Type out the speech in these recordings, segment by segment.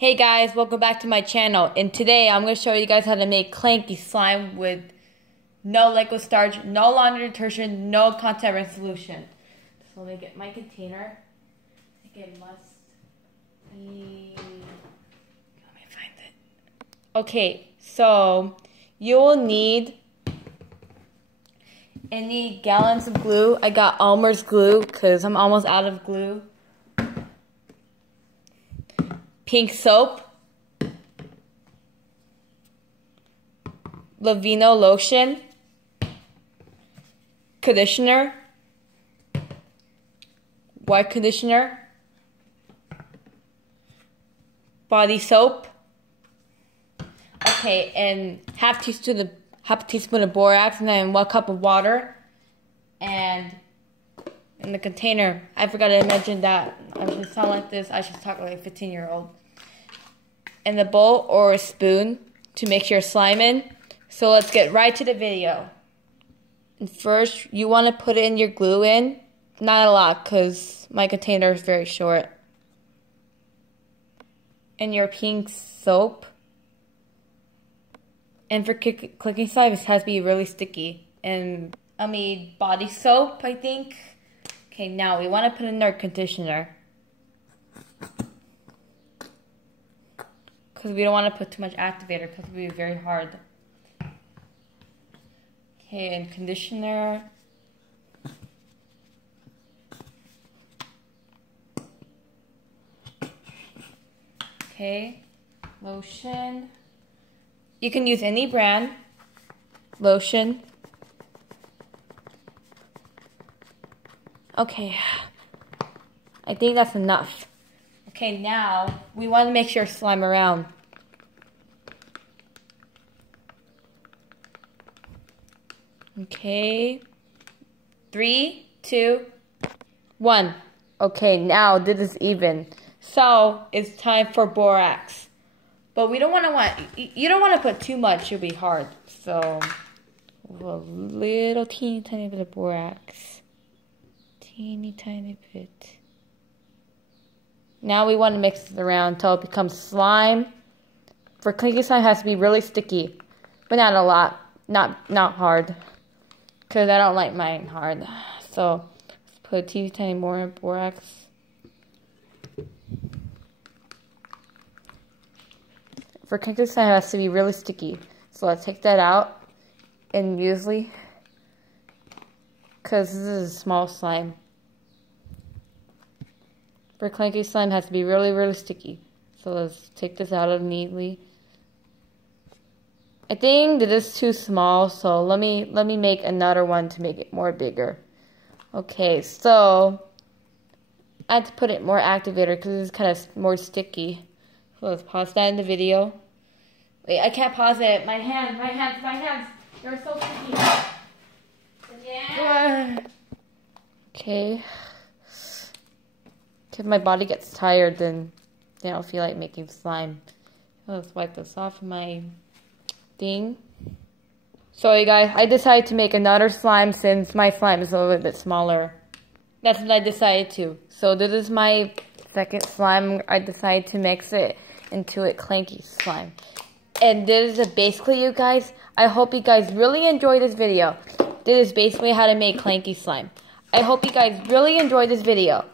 Hey guys, welcome back to my channel, and today I'm going to show you guys how to make clanky slime with no liquid starch, no laundry detergent, no contact resolution. So let me get my container. I think it must be... Let me find it. Okay, so you will need any gallons of glue. I got Elmer's glue because I'm almost out of glue. Pink soap, Lavino lotion, conditioner, white conditioner, body soap. Okay, and half teaspoon of borax, and then 1 cup of water, and in the container. I forgot to mention that. I should sound like this. I should talk like a 15-year-old. In the bowl or a spoon to mix your slime in. So let's get right to the video. And first, you want to put in your glue in. Not a lot, because my container is very short. And your pink soap. And for clicking slime, it has to be really sticky. And I mean body soap, I think. Okay, now we want to put in our conditioner. Because we don't want to put too much activator because it will be very hard. Okay, and conditioner. Okay, lotion. You can use any brand. Lotion. Okay, I think that's enough. Okay, now we want to make sure slime around. Okay, 3, 2, 1. Okay, now this is even. So it's time for borax. But you don't want to put too much, it'll be hard. So a little teeny tiny bit of borax. Teeny tiny bit. Now we want to mix it around until it becomes slime. For clinky slime, it has to be really sticky, but not a lot, not hard, because I don't like mine hard. So let's put a teeny tiny more borax. For clinky slime, it has to be really sticky. So let's take that out, and usually, because this is a small slime. For clanky slime, it has to be really, really sticky. So let's take this out of neatly. I think that is too small, so let me make another one to make it more bigger. Okay, so I had to put it more activator because it's kind of more sticky. So let's pause that in the video. Wait, I can't pause it. My hands. They're so sticky. Yeah. Okay. If my body gets tired, then I don't feel like making slime. Let's wipe this off my thing. So you guys, I decided to make another slime since my slime is a little bit smaller. That's what I decided to. So this is my second slime. I decided to mix it into a clanky slime. And this is basically, you guys, I hope you guys really enjoy this video. This is basically how to make clanky slime. I hope you guys really enjoy this video.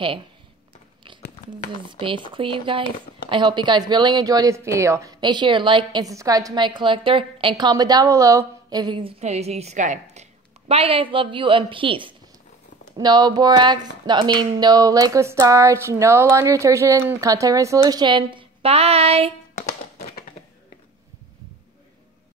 Okay, this is basically, you guys. I hope you guys really enjoyed this video. Make sure to like and subscribe to my collector, and comment down below if you can subscribe. Bye guys, love you and peace. No borax, no liquid starch, no laundry detergent, contact resolution. Bye.